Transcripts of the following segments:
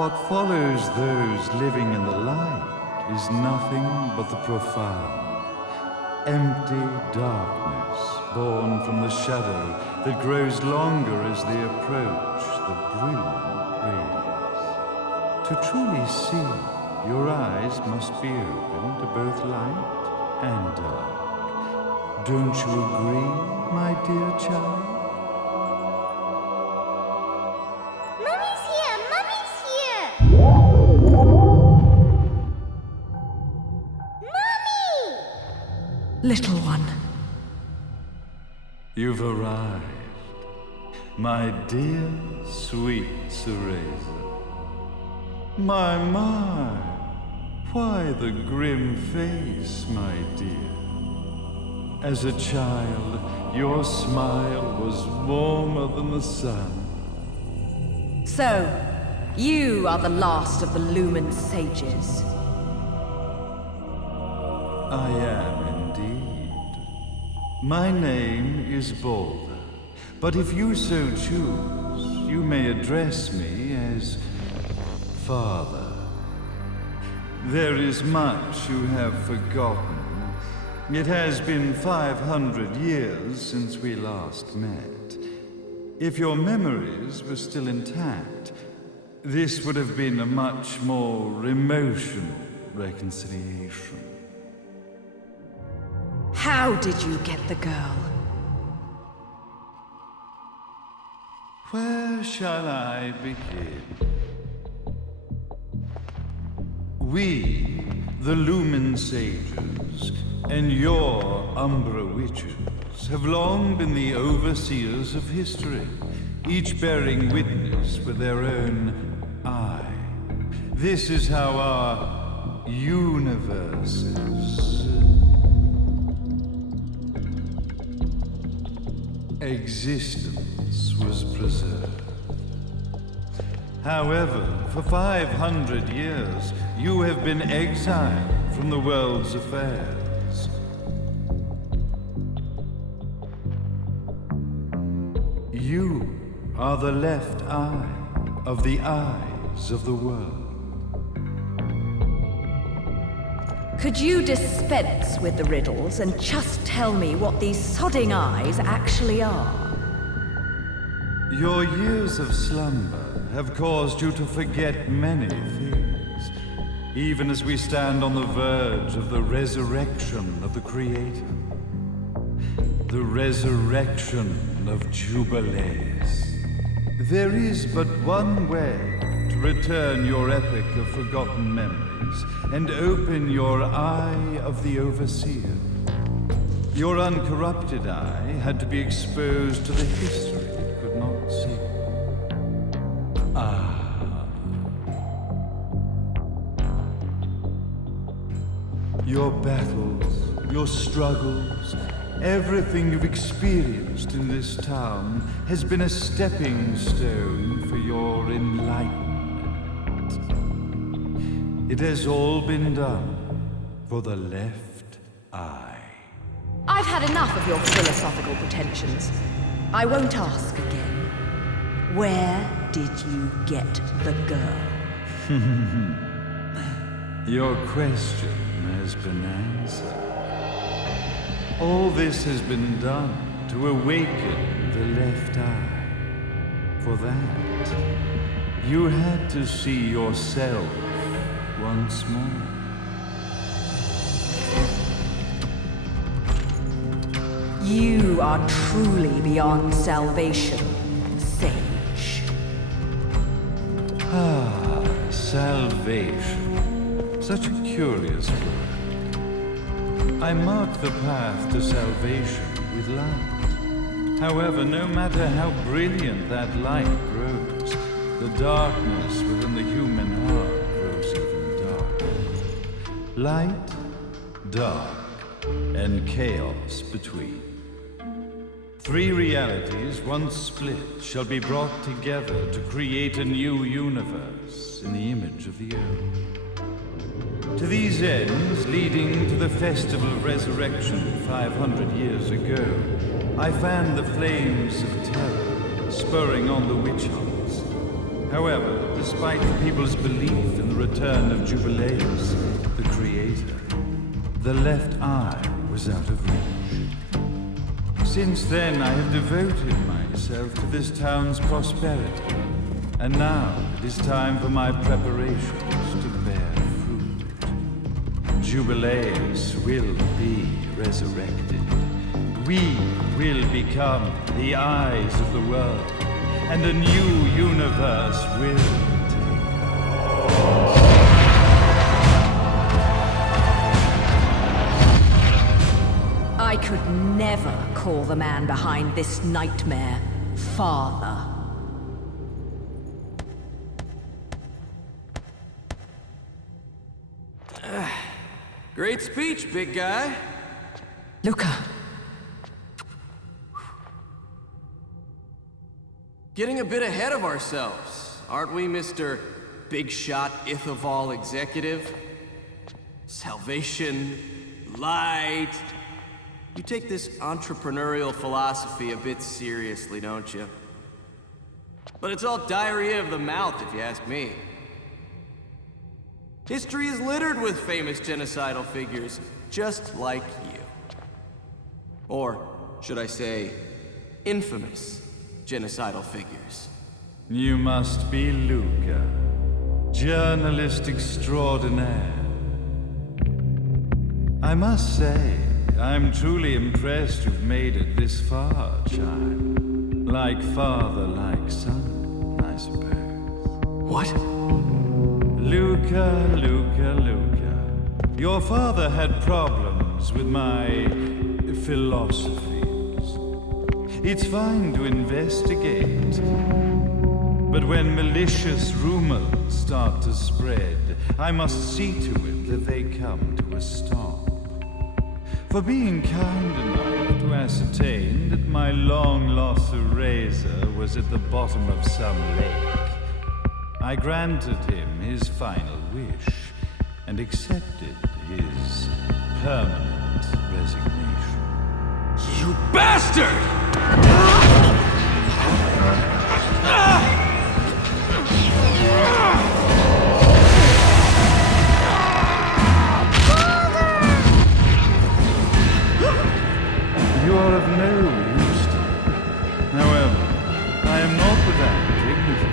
What follows those living in the light is nothing but the profound, empty darkness born from the shadow that grows longer as they approach the brilliant rays. To truly see, your eyes must be open to both light and dark. Don't you agree, my dear child? Mummy's here! Mummy's here! Mummy! Little one. You've arrived, my dear, sweet Cereza. My, why the grim face, my dear? As a child, your smile was warmer than the sun. So, you are the last of the Lumen sages. I am indeed. My name is Balder, but if you so choose, you may address me as Father. There is much you have forgotten. It has been 500 years since we last met. If your memories were still intact, this would have been a much more emotional reconciliation. How did you get the girl? Where shall I begin? We, the Lumen Sages, and your Umbra Witches, have long been the overseers of history, each bearing witness with their own eye. This is how our universe's existence was preserved. However, for 500 years, you have been exiled from the world's affairs. You are the left eye of the eyes of the world. Could you dispense with the riddles and just tell me what these sodding eyes actually are? Your years of slumber have caused you to forget many things, even as we stand on the verge of the resurrection of the Creator. The resurrection of Jubilees. There is but one way to return your epic of forgotten memories and open your eye of the Overseer. Your uncorrupted eye had to be exposed to the history it could not see. Your battles, your struggles, everything you've experienced in this town has been a stepping stone for your enlightenment. It has all been done for the left eye. I've had enough of your philosophical pretensions. I won't ask again. Where did you get the girl? Your question has been answered. All this has been done to awaken the left eye. For that, you had to see yourself once more. You are truly beyond salvation, sage. Salvation. Such a curious word. I mark the path to salvation with light. However, no matter how brilliant that light grows, the darkness within the human heart grows even darker. Light, dark, and chaos between. Three realities, once split, shall be brought together to create a new universe in the image of the earth. To these ends, leading to the Festival of Resurrection 500 years ago, I fanned the flames of terror, spurring on the witch hunts. However, despite the people's belief in the return of Jubileus, the creator, the left eye was out of reach. Since then, I have devoted myself to this town's prosperity, and now it is time for my preparations to bear fruit. Jubileus will be resurrected. We will become the eyes of the world, and a new universe will take place. I could never call the man behind this nightmare father. Great speech, big guy. Luca. Getting a bit ahead of ourselves, aren't we, Mr. Big Shot Ithoval Executive? Salvation, light. You take this entrepreneurial philosophy a bit seriously, don't you? But it's all diarrhea of the mouth, if you ask me. History is littered with famous genocidal figures, just like you. Or, should I say, infamous genocidal figures. You must be Luca, journalist extraordinaire. I must say, I'm truly impressed you've made it this far, child. Like father, like son, I suppose. What? Luca, Luca, Luca. Your father had problems with my philosophies. It's fine to investigate, but when malicious rumors start to spread, I must see to it that they come to a stop. For being kind enough to ascertain that my long-lost eraser was at the bottom of some lake, I granted him his final wish and accepted his permanent resignation. You bastard! You are of no use to me. However, I am not without dignity.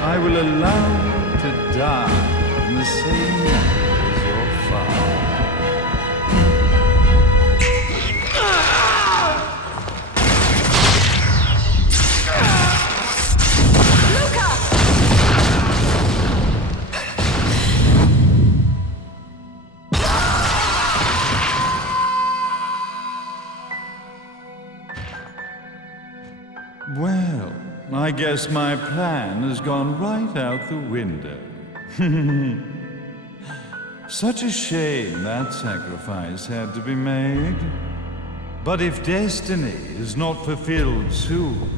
I will allow you to die in the same way as your father. Well, I guess my plan has gone right out the window. Such a shame that sacrifice had to be made. But if destiny is not fulfilled soon,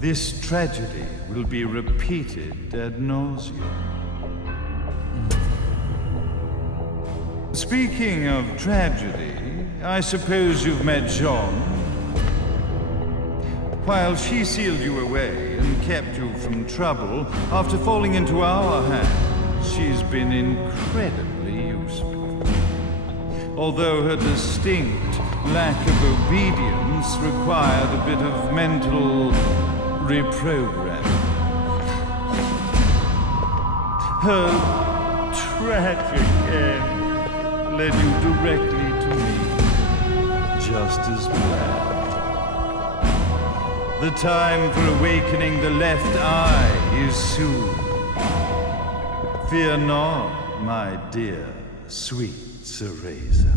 this tragedy will be repeated ad nauseum. Speaking of tragedy, I suppose you've met Jean. While she sealed you away and kept you from trouble, after falling into our hands, she's been incredibly useful. Although her distinct lack of obedience required a bit of mental reprogramming. Her tragic end led you directly to me, just as planned. The time for awakening the left eye is soon. Fear not, my dear, sweet Cereza.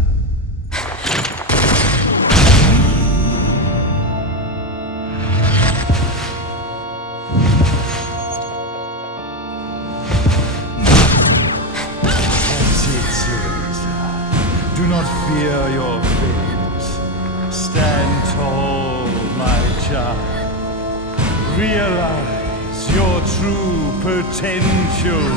That's it, Cereza. Do not fear your fate. Stand tall, my child. Realize your true potential.